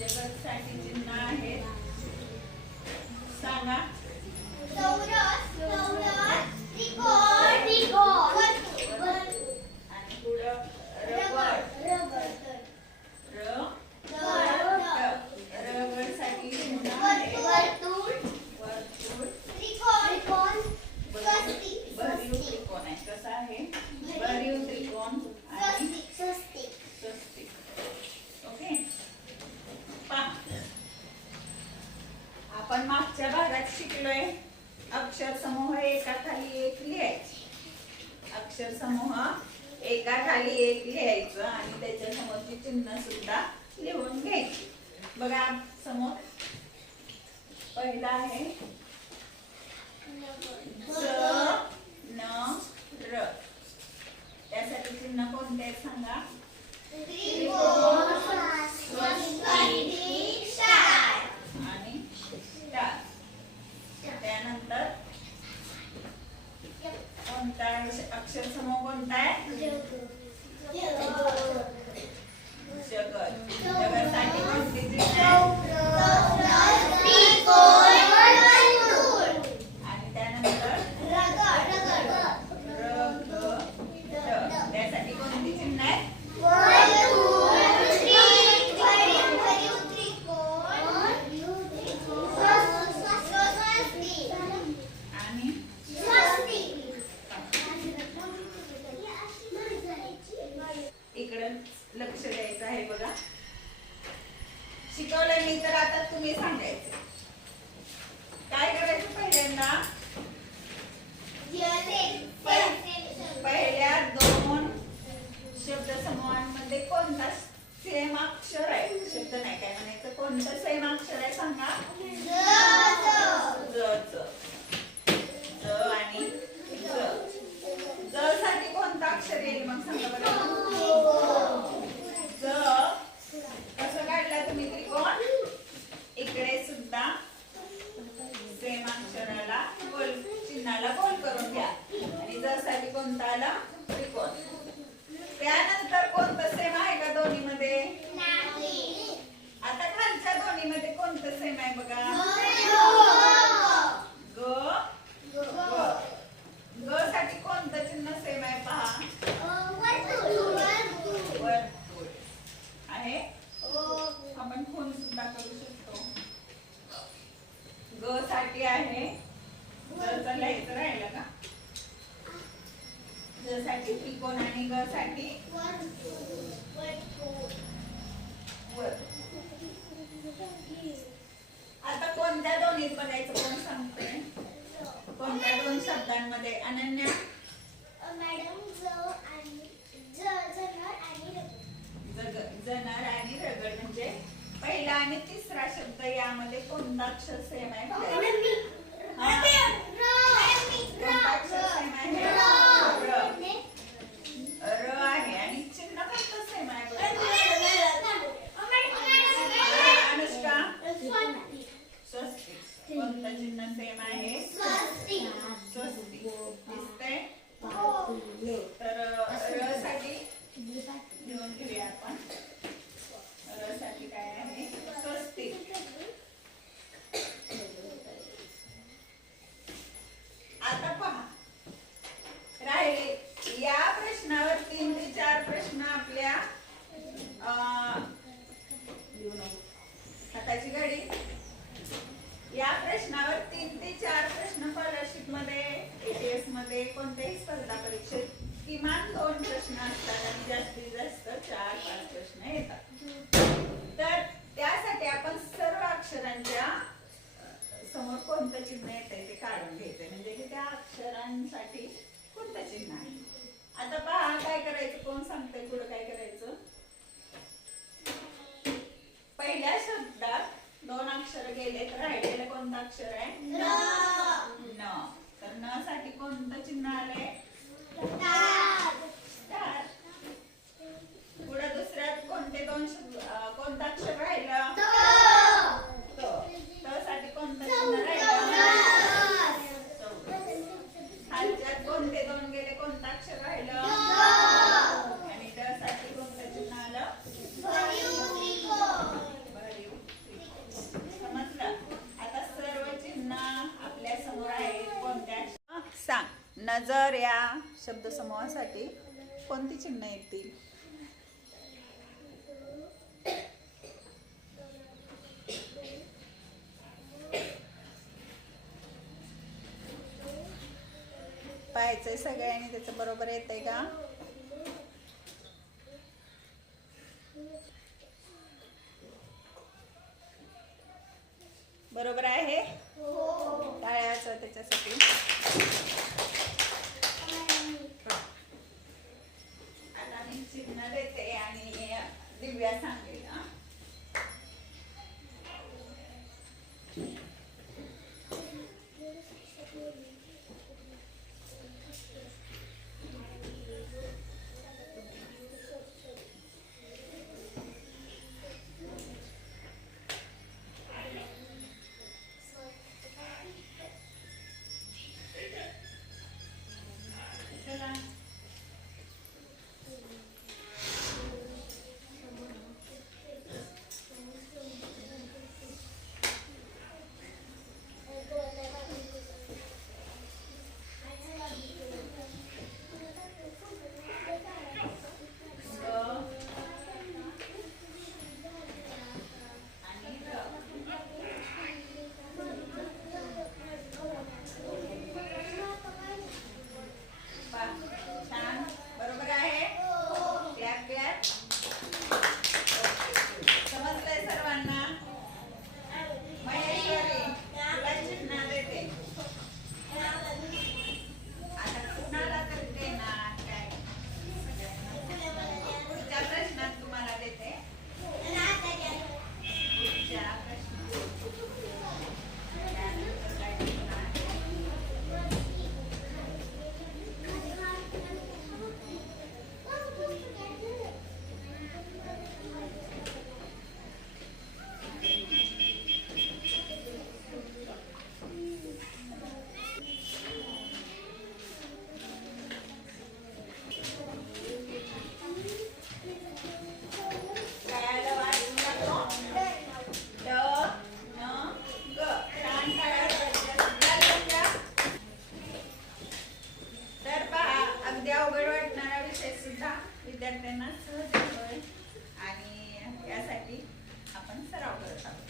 जगतसाठी चिन्ह आहे सांगा. पण मागच्या भागात शिकलोय. अक्षर समूह एका खाली एक लिहायची. अक्षर समूह एका खाली एक लिहायचं आणि त्याच्या समोरची चिन्ह सुद्धा लिहून घ्यायची. बघा समोर. पहिला आहे. न र. त्यासाठी चिन्ह कोणते सांगा? आहे? अक्षर समूह कोणता आहे जगत जगतसाठी कोणती चिन्ह आहे? आणि त्यानंतर र ग ड त्यासाठी कोणती चिन्ह आहे आणि इकडं लक्ष द्यायचं आहे बघा शिकवलं मी तर आता तुम्ही सांगायचं काय करायचं पहिल्यांदा पहिल्या दोन शब्द समूहांमध्ये कोणता सेम अक्षर आहे शब्द नाही काय म्हणायचं कोणतं सेम अक्षर आहे सांगा ज ज ज आणि ज ज साठी कोणतं अक्षर येईल मग सांगा बरं ज कसं काढला तुम्ही त्रिकोण इकडे सुद्धा सेम अक्षराला गोल चिन्हाला गोल करून घ्या. आणि ज साठी कोणता आला त्रिकोण. त्यानंतर कोणतं सेम आहे का दोन्ही मध्ये आता खालच्या दोन्ही मध्ये कोणतं सेम आहे बघा ग ग ग साठी कोणतं चिन्ह सेम आहे पहा वर्तुळ आहे आपण खून सुद्धा करू शकतो ग साठी आहे जर लिहायचं राहिलं का ज साठी त्रिकोण आणि ग साठी? आता कोणत्या दोन्हीत बघायचं कोण सांगते कोणत्या दोन शब्दांमध्ये? अनन्या? मॅडम ज आणि ज जनावर आणि जनार आणि रगड म्हणजे पहिला आणि तिसरा शब्द यामध्ये कोणता अक्षर सेम आहे बघायचं. हा. कोणता अक्षर सेम आहे र. र आहे आणि चिन्ह कोणतं सेम आहे बघा. अनुष्का स्वस्तिक कोणतं चिन्ह सेम आहे स्वस्तिक दिसतंय तर र साठी घेऊन घेऊया आपण र साठी काय आहे स्वस्तिक आता पहा राहिले या प्रश्नावर तीन ते चार प्रश्न आपल्या हाताची घडी. या प्रश्नावर तीन ते चार प्रश्न स्कॉलरशिपमध्ये एटीएसमध्ये कोणत्याही स्पर्धा परीक्षेत किमान दोन प्रश्न असतात आणि जास्तीत जास्त चार पाच प्रश्न येतात. तर त्यासाठी आपण सर्व अक्षरांच्या समोर कोणतं चिन्ह येत आहे ते काढून घ्यायचंय. म्हणजे की त्या अक्षरांसाठी कोणतं चिन्ह आहे? आता पहा काय करायचं? कोण सांगतंय पुढे? पहिल्या शब्दात दोन अक्षर गेले तर राहिलेलं कोणतं अक्षर आहे? न. तर न साठी कोणतं चिन्ह आलंय? पुढे दुसऱ्यात कोणते दोन शब्द अं, कोणतं अक्षर राहिलं त त साठी कोणतं चिन्ह राहिलं चौथा. खालच्यात कोणते दोन गेले कोणतं अक्षर राहिलं आणि ड साठी कोणतं चिन्ह आलं भरीव त्रिकोण. समजलं आता सर्व चिन्ह आपल्यासमोर आहे कोणत्या अक्ष- सांग नजर या शब्दसमूहासाठी कोणती चिन्ह येतील? पाहायचंय सगळ्यांनी त्याचं बरोबर येतंय का? बरोबर आहे? टाळ्या वाजवा त्याच्यासाठी. चिन्ह देते आणि दिव्या सांगेल Thank you. विद्यार्थ्यांना सहज होईल आणि यासाठी आपण सराव करत आहोत.